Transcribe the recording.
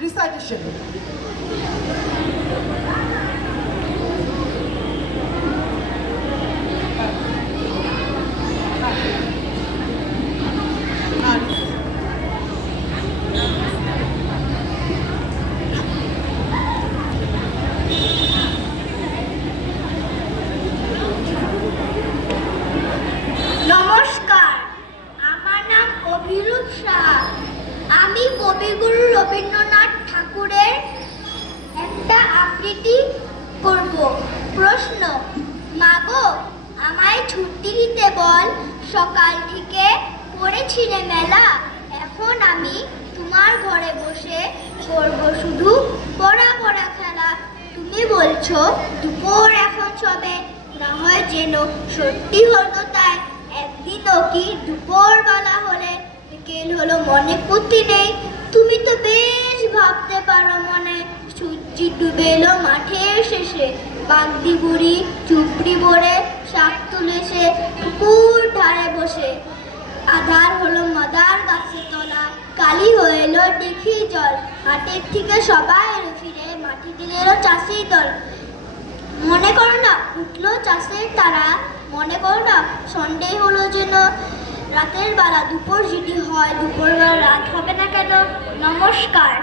Recitation. নমস্কার, আমার নাম অভিরূপ শাহ। আমি কবিগুরু রবীন্দ্রনাথ ঠাকুরের একটা আবৃত্তি করব। প্রশ্ন: মাগো, আমায় ছুটি দিতে বল, সকাল থেকে পড়েছি রে মেলা। এখন আমি তোমার ঘরে বসে করব শুধু পড়া পড়া খেলা। তুমি বলছো দুপুর এখন সবে, না হয় যেন সত্যি হতো তাই। একদিনও কি দুপুরবেলা হলে বিকেল হলো মনে করতে নেই? তুমি তো বেশ ভাবতে পারো মনে। সূর্য ডুবে এলো মাঠের শেষে, বাগদি বুড়ি চুপড়ি ভরে শাক তুলেছে পুকুর ধারে বসে। আধার হলো মাদার গাছের তলা, কালি হয়ে এলো দেখি জল। হাটের থেকে সবাই এলো ফিরে, মাটি দিলে এলো চাষির দল। মনে করো না উঠলো চাষের তারা, মনে করো না সন্দেহ হলো যেন রাতের বেলা দুপুর যদি হয়, দুপুরবেলা রাত হবে না কেন? নমস্কার।